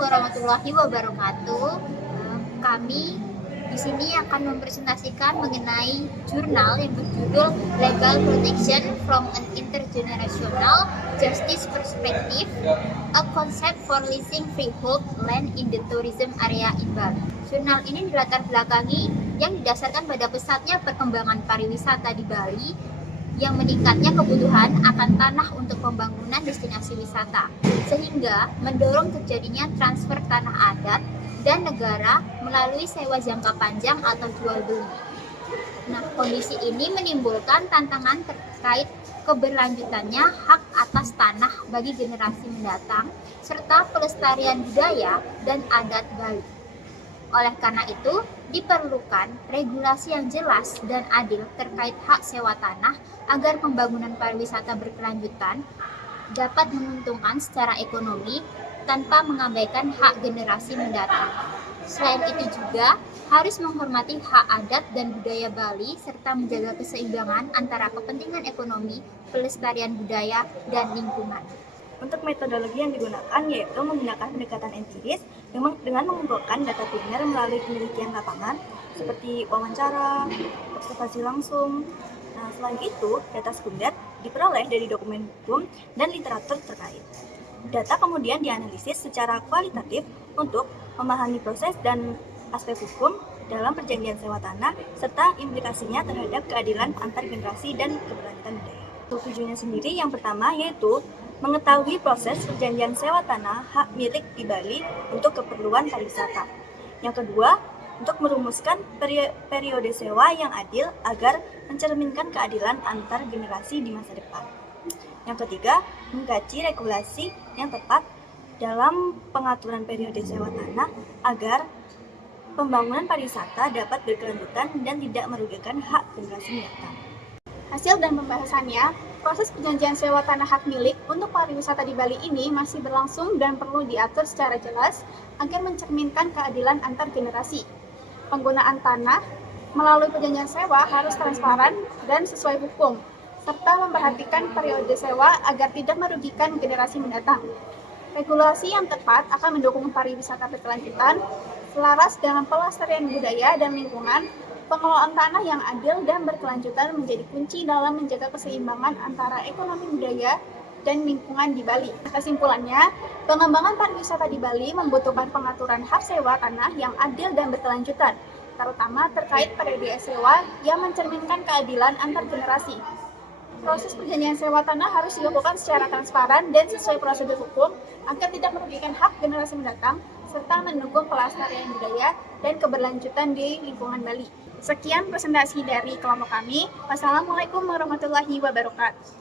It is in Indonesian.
warahmatullahi wabarakatuh. Kami di sini akan mempresentasikan mengenai jurnal yang berjudul Legal Protection from an Intergenerational Justice Perspective, a Concept for Leasing Freehold Land in the Tourism Area in Bali. Jurnal ini dilatar belakangi yang didasarkan pada pesatnya perkembangan pariwisata di Bali yang meningkatnya kebutuhan akan tanah untuk pembangunan destinasi wisata, sehingga mendorong terjadinya transfer tanah adat dan negara melalui sewa jangka panjang atau jual beli. Nah, kondisi ini menimbulkan tantangan terkait keberlanjutannya hak atas tanah bagi generasi mendatang, serta pelestarian budaya dan adat Bali. Oleh karena itu, diperlukan regulasi yang jelas dan adil terkait hak sewa tanah agar pembangunan pariwisata berkelanjutan dapat menguntungkan secara ekonomi tanpa mengabaikan hak generasi mendatang. Selain itu juga harus menghormati hak adat dan budaya Bali serta menjaga keseimbangan antara kepentingan ekonomi, pelestarian budaya, dan lingkungan. Untuk metodologi yang digunakan yaitu menggunakan pendekatan empiris dengan mengumpulkan data primer melalui penelitian lapangan seperti wawancara, observasi langsung. Nah, selain itu, data sekunder diperoleh dari dokumen hukum dan literatur terkait. Data kemudian dianalisis secara kualitatif untuk memahami proses dan aspek hukum dalam perjanjian sewa tanah serta implikasinya terhadap keadilan antar generasi dan keberlanjutan budaya. Tujuannya sendiri yang pertama yaitu mengetahui proses perjanjian sewa tanah hak milik di Bali untuk keperluan pariwisata. Yang kedua, untuk merumuskan periode sewa yang adil agar mencerminkan keadilan antar generasi di masa depan. Yang ketiga, mengkaji regulasi yang tepat dalam pengaturan periode sewa tanah agar pembangunan pariwisata dapat berkelanjutan dan tidak merugikan hak generasi mendatang. Hasil dan pembahasannya, proses perjanjian sewa tanah hak milik untuk pariwisata di Bali ini masih berlangsung dan perlu diatur secara jelas agar mencerminkan keadilan antar generasi. Penggunaan tanah melalui perjanjian sewa harus transparan dan sesuai hukum, serta memperhatikan periode sewa agar tidak merugikan generasi mendatang. Regulasi yang tepat akan mendukung pariwisata berkelanjutan, selaras dengan pelestarian budaya dan lingkungan. Pengelolaan tanah yang adil dan berkelanjutan menjadi kunci dalam menjaga keseimbangan antara ekonomi budaya dan lingkungan di Bali. Kesimpulannya, pengembangan pariwisata di Bali membutuhkan pengaturan hak sewa tanah yang adil dan berkelanjutan, terutama terkait periode sewa yang mencerminkan keadilan antar generasi. Proses perjanjian sewa tanah harus dilakukan secara transparan dan sesuai prosedur hukum agar tidak merugikan hak generasi mendatang serta mendukung pelestarian budaya dan keberlanjutan di lingkungan Bali. Sekian presentasi dari kelompok kami. Wassalamualaikum warahmatullahi wabarakatuh.